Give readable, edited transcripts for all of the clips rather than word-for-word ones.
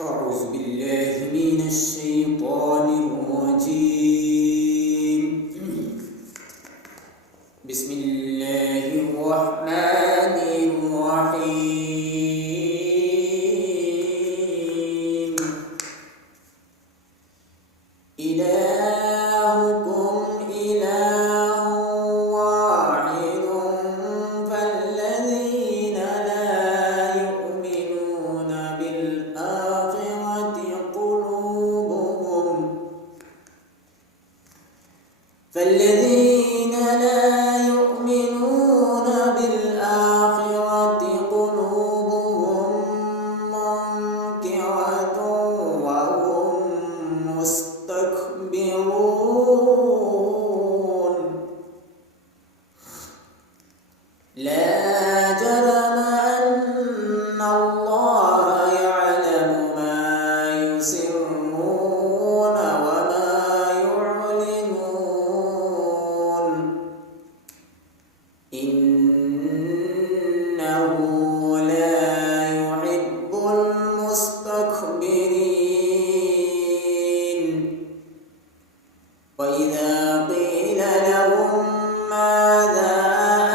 أعوذ بالله من الشيطان الرجيم. بسم الله الرحمن الرحيم. إلهكم إله واحد فالذين لا يؤمنون بالآخرة قلوبهم منكرة وهم مستكبرون. لا جرم أن الله يعلم ما يسرون وما يعلنون إنه لا يحب المستكبرين. وإذا قيل لهم ماذا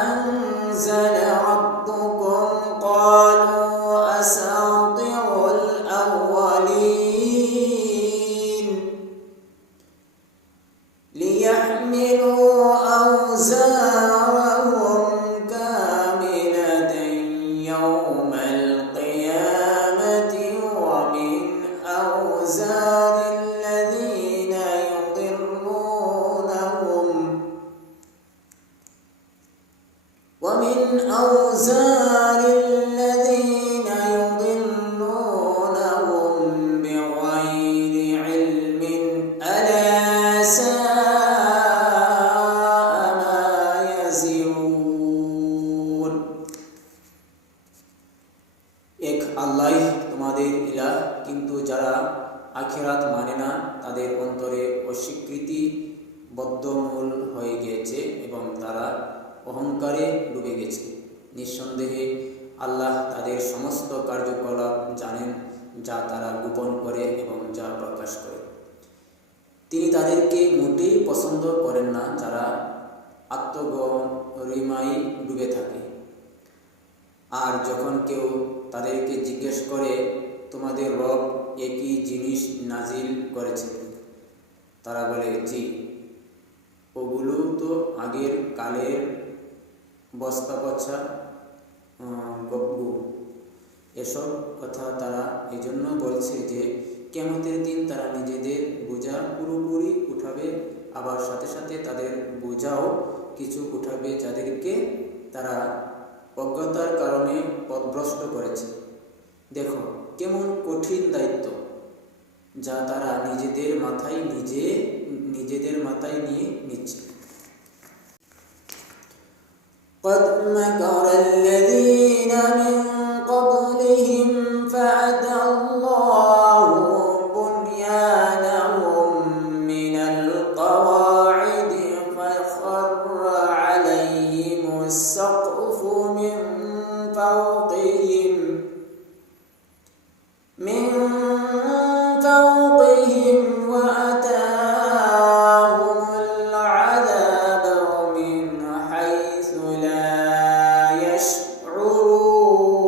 أنزل ربكم قالوا أساطير الأولين ليحملوا أوزارهم كاملة يوم القيامة ومن أوزار الذين يضلونهم بغير علم ألا ساء ما يزرون. এক আল্লাহ তোমাদের ইলাহ, কিন্তু যারা আখিরাত মানে না তাদের অন্তরে অস্বীকৃতি বদ্ধমূল হয়ে গিয়েছে এবং তারা অহংকারে ডুবে গেছে। নিঃসন্দেহে আল্লাহ তাদের সমস্ত কার্যকলাপ জানেন, যা তারা গোপন করে এবং যা প্রকাশ করে। তিনি তাদেরকে মোটেই পছন্দ করেন না যারা আত্মগরিমায় ডুবে থাকে। আর যখন কেউ তাদেরকে জিজ্ঞেস করে তোমাদের রব একই জিনিস নাজিল করেছে, তারা বলে জি, ওগুলো তো আগের কালের বস্তা পচা গব্বু। এসব কথা তারা এজন্য বলছে যে কিয়ামতের দিন তারা নিজেদের বোঝা পুরোপুরি উঠাবে, আবার সাথে সাথে তাদের বোঝাও কিছু উঠাবে যাদেরকে তারা অজ্ঞতার কারণে পথভ্রষ্ট করেছে। দেখো কেমন কঠিন দায়িত্ব যা তারা নিজেদের মাথায় নিয়ে নিচ্ছে। قد مكر الذين من قبلهم فأتى الله بنيانهم من القواعد فخر عليهم السقف من فوقهم وأتاهم العذاب من حيث لا يشعرون.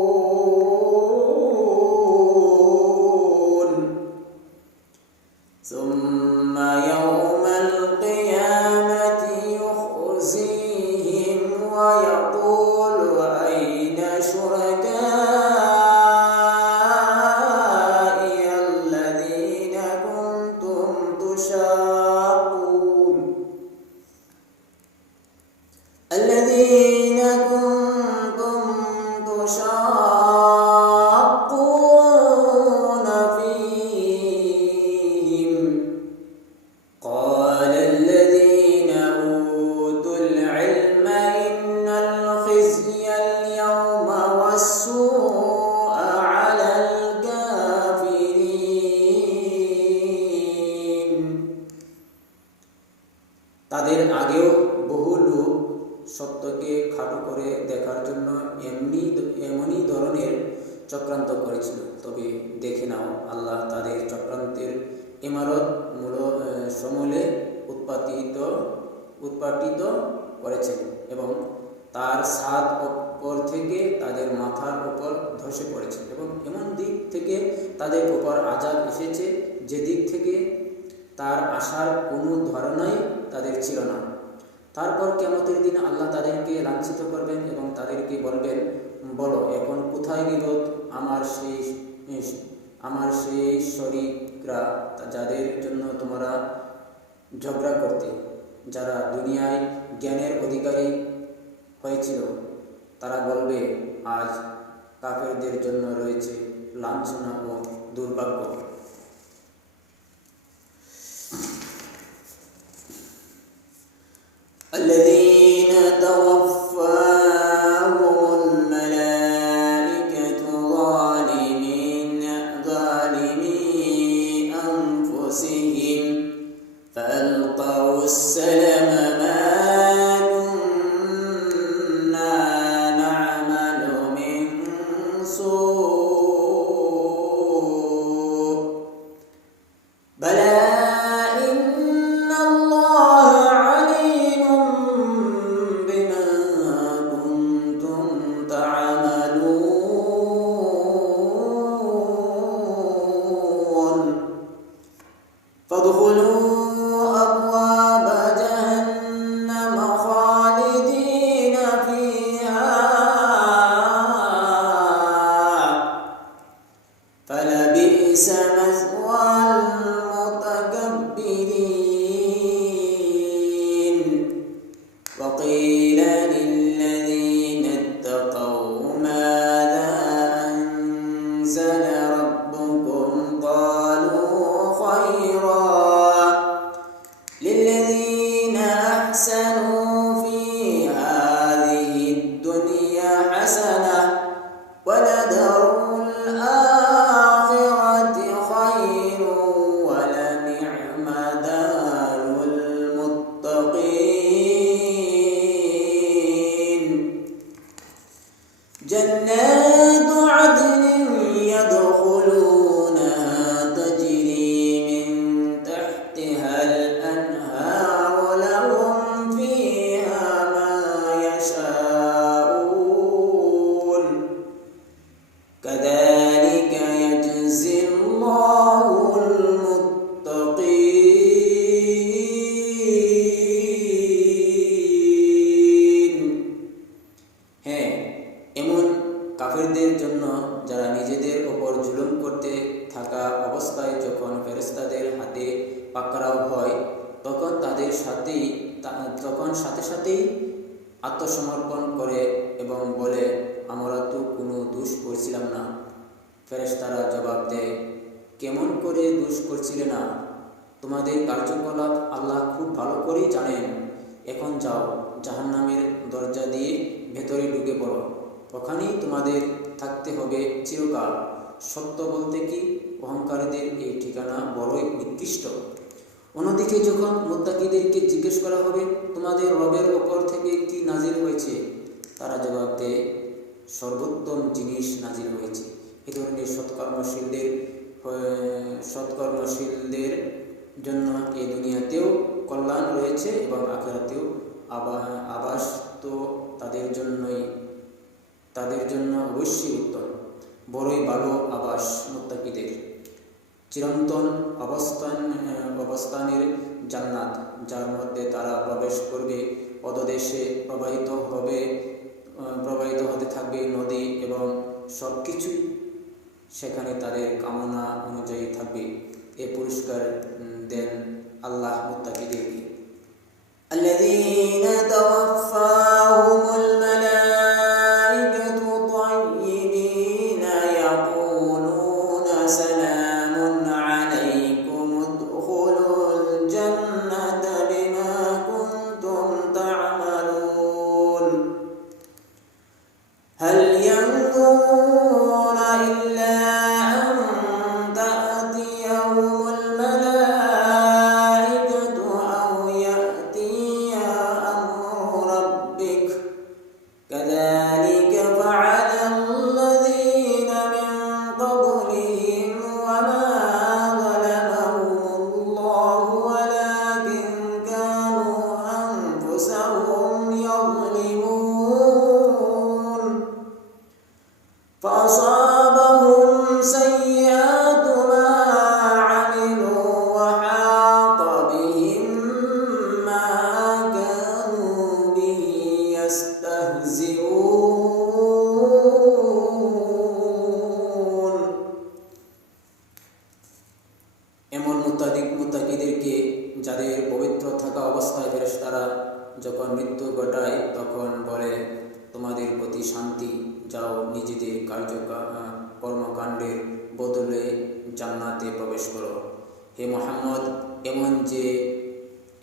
করেছিল। তবে দেখে নাও, আল্লাহ তাদের চক্রান্তের ইমারত সমূলে উৎপাটিত করেছেন এবং তার ছাদ উপর থেকে তাদের মাথার উপর ধসে পড়েছে এবং এমন দিক থেকে তাদের উপর আযাব এসেছে যে দিক থেকে তার আসার কোনো ধারণাই তাদের ছিল না। তারপর কিয়ামতের দিন আল্লাহ তাদেরকে লাঞ্ছিত করবেন এবং তাদেরকে বলবেন, বলো এখন কোথায় গেল আমার সেই শরীকরা যাদের জন্য তোমরা ঝগড়া করতে, যারা দুনিয়ায় জ্ঞানের অধিকারী হয়েছিল। তারা বলবে, আজ কাফেরদের জন্য রয়েছে লাঞ্ছনা ও দুর্ভাগ্য। الذين توفاهم الملائكة ظالمي أنفسهم فألقوا السلم ما كنا نعمل من سوء بلى فادخلوا أبواب جهنم خالدين فيها فلبئس مثوى المتكبرين وقيل للذين اتقوا ماذا أنزل ربكم قالوا خيرا للذين أحسنوا في هذه الدنيا حسنة ولدار الآخرة خير ولنعم دار المتقين جنات عدن يدخلونها تجري من تحتها الأنهار لهم فيها ما يشاءون كذلك يجزي الله المتقين। হ্যাঁ, এমন কাফেরদের জন্য যারা নিজেদের ওপর জুলুম করতে থাকা অবস্থায় যখন ফেরেশতাদের হাতে পাকড়াও হয় তখন সাথে সাথেই আত্মসমর্পণ করে এবং বলে, আমরা তো কোনো দোষ করছিলাম না। ফেরেশতারা জবাব দেয়, কেমন করে দোষ করছিলে না? তোমাদের কার্যকলাপ আল্লাহ খুব ভালো করেই জানেন। এখন যাও, জাহান্নামের দরজা দিয়ে ভেতরে ঢুকে পড়ো, ওখানেই তোমাদের থাকতে হবে চিরকাল। সত্য বলতে কি, অহংকারীদের এই ঠিকানা বড়ই নিকৃষ্ট। অন্যদিকে যখন মুত্তাকিদেরকে জিজ্ঞেস করা হবে, তোমাদের রবের ওপর থেকে কি নাজিল হয়েছে, তারা জবাব দেয়, সর্বোত্তম জিনিস নাজিল হয়েছে। এ ধরনের সৎকর্মশীলদের জন্য এই দুনিয়াতেও কল্যাণ রয়েছে এবং আখিরাতেও আবাস তো তাদের জন্য অবশ্যই উত্তম। বড়ই ভালো আবাস মুত্তাকিদের, চিরন্তন অবস্থানের জান্নাত, যার মধ্যে তারা প্রবেশ করবে। পদদেশে প্রবাহিত হতে থাকবে নদী এবং সব কিছুই সেখানে তাদের কামনা অনুযায়ী থাকবে। এ পুরস্কার দেন আল্লাহ মুত্তাকিদেরকে। الذين توفاهم الملائكة طيبين يقولون سلام عليكم ادخلوا الجنة بما كنتم تعملون هل ينظرون إلا أن تأتيهم الملائكة أو يأتي أمر ربك জাহান্নামের বদলে জান্নাতে প্রবেশ করো। হে মুহাম্মদ, এমন যে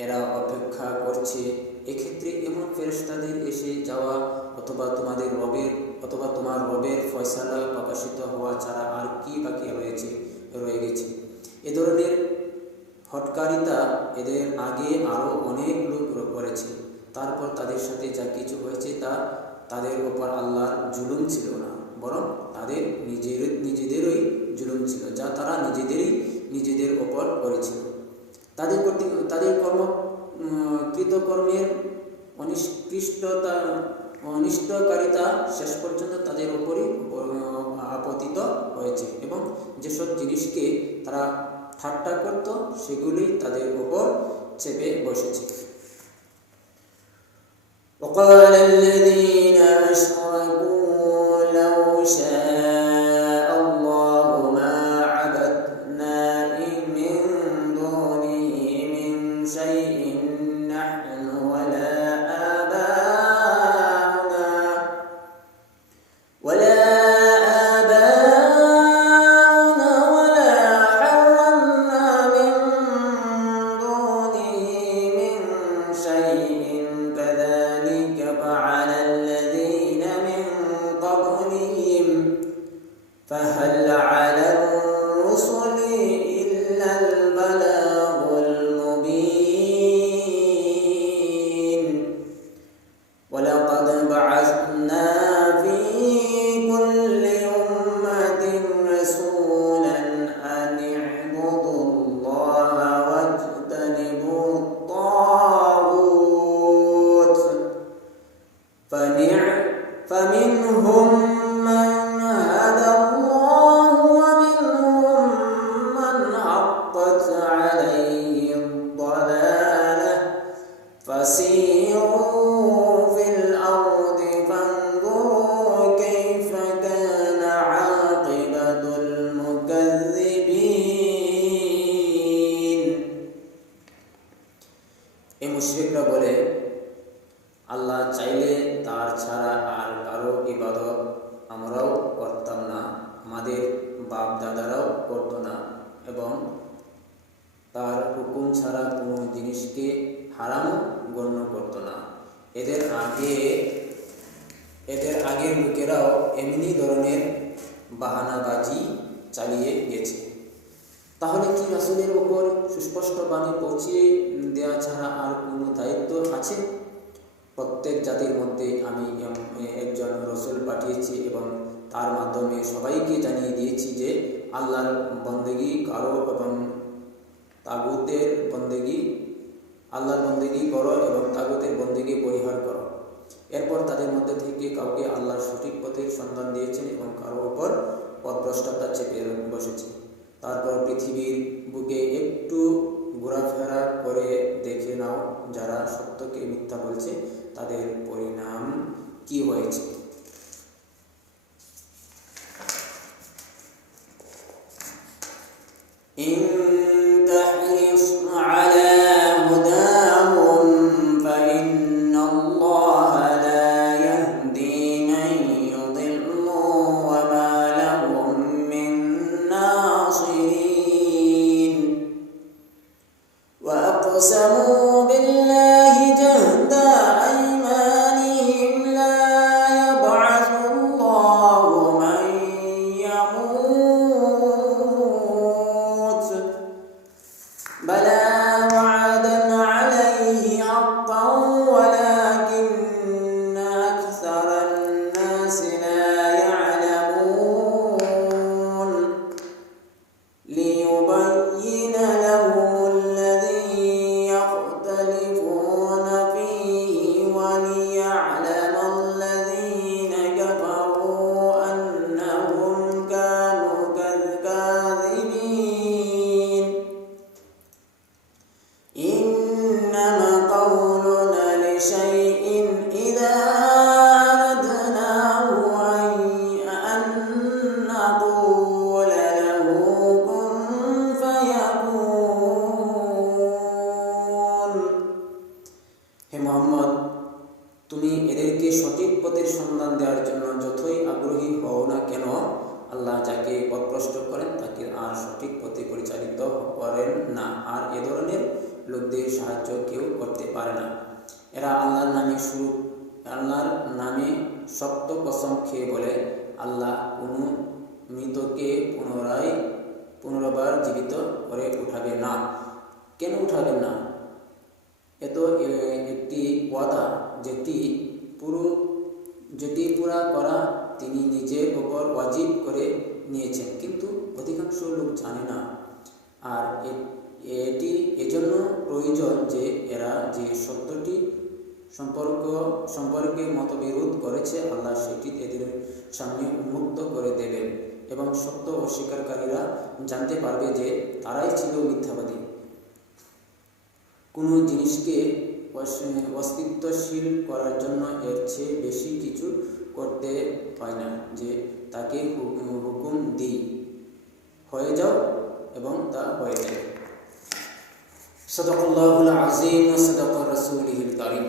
এরা অপেক্ষা করছে, এক্ষেত্রে এমন ফেরেশতাদের এসে যাওয়া অথবা তোমার রবের ফয়সালা প্রকাশিত হওয়া ছাড়া আর কি বাকি রয়ে গেছে। এ ধরনের হটকারিতা এদের আগে আরও অনেক লোক করেছে। তারপর তাদের সাথে যা কিছু হয়েছে তা তাদের ওপর আল্লাহর জুলুম ছিল না, বরং তাদের নিজেদেরই জুলুম ছিল, যা তারা নিজেদের ওপর করেছিল। তাদের কৃতকর্মের অনিষ্টকারিতা শেষ পর্যন্ত তাদের ওপরই আপতিত হয়েছে এবং যেসব জিনিসকে তারা ঠাট্টা করত সেগুলি তাদের ওপর চেপে বসেছে। وقال الذين أشركوا لو شاء الله ما عبدنا من دونه من شيء نحن ولا آباؤنا ولا حرمنا من دونه من شيء كذلك فعل الذين من قبلهم فهل على الرسل إلا البلاغ المبين ولقد بعثنا في كل أمة رسولا أن اعبدوا الله واجتنبوا الطاغوت فمنهم من هدى الله ومنهم من حقت عليه الضلالة فسيروا في الأرض فانظروا كيف كان عاقبة المكذبين। এই মুশরিকরা বলে, আল্লাহ চাইলে তার ছাড়া আর কারো ইবাদত আমরাও করতাম না, আমাদের বাপ দাদারাও করত না এবং তার হুকুম ছাড়া কোনো জিনিসকে হারাম গণ্য করত না। এদের আগের লোকেরাও এমনি ধরনের বাহানাবাজি চালিয়ে গেছে। তাহলে কি রাসূলের ওপর সুস্পষ্ট বাণী পৌঁছিয়ে দেওয়া ছাড়া আর কোনো দায়িত্ব আছে? প্রত্যেক জাতির মধ্যে আমি একজন রসুল পাঠিয়েছি এবং তার মাধ্যমে সবাইকে জানিয়ে দিয়েছি যে আল্লাহর বন্দেগী করো এবং আল্লাহর বন্দেগী করো এবং তাগুতের বন্দেগী পরিহার করো। এরপর তাদের মধ্যে থেকে কাউকে আল্লাহর সঠিক পথের সন্ধান দিয়েছেন এবং কারো ওপর পথভ্রষ্টতা চেপে বসেছে। তারপর পৃথিবীর বুকে একটু ঘোরাফেরা করে দেখে নাও, যারা সত্যকে মিথ্যা বলছে তাদের পরিণাম কি হয়েছে। إن تحرص على هداهم فإن الله لا يهدي من يضل وما لهم من ناصرين وأقسموا بالله جهد أيمانهم لا يبعث الله من يموت بلى وعدا عليه حقا ولكن أكثر الناس لا يعلمون ليبين لهم الذي করেন না, আর এ ধরনের লোকদের সাহায্য কেউ করতে পারে না। এরা আল্লাহর নামে শক্ত কসম খেয়ে বলে, আল্লাহ কোনো মৃতকে পুনর্বার জীবিত করে উঠাবে না। কেন উঠাবেন না? এত একটি ওয়াদা যেটি পুরা করা তিনি নিজের ওপর ওয়াজিব করে নিয়েছেন, কিন্তু অধিকাংশ লোক জানে না। আর এটি এজন্য প্রয়োজন যে এরা যে সত্যটি সম্পর্কে মতবিরোধ করেছে, আল্লাহ সেটি এদের সামনে উন্মুক্ত করে দেবেন এবং সত্য অস্বীকারীরা জানতে পারবে যে তারাই ছিল মিথ্যাবাদী। কোনো জিনিসকে অস্তিত্বশীল করার জন্য এর চেয়ে বেশি কিছু করতে হয় না যে তাকে হুকুম দিই, হয়ে যাও, এবং তা হয়ে যায়। সাদাকাল্লাহুল আযীম ওয়া সাদাকা রাসূলুহুল কারীম।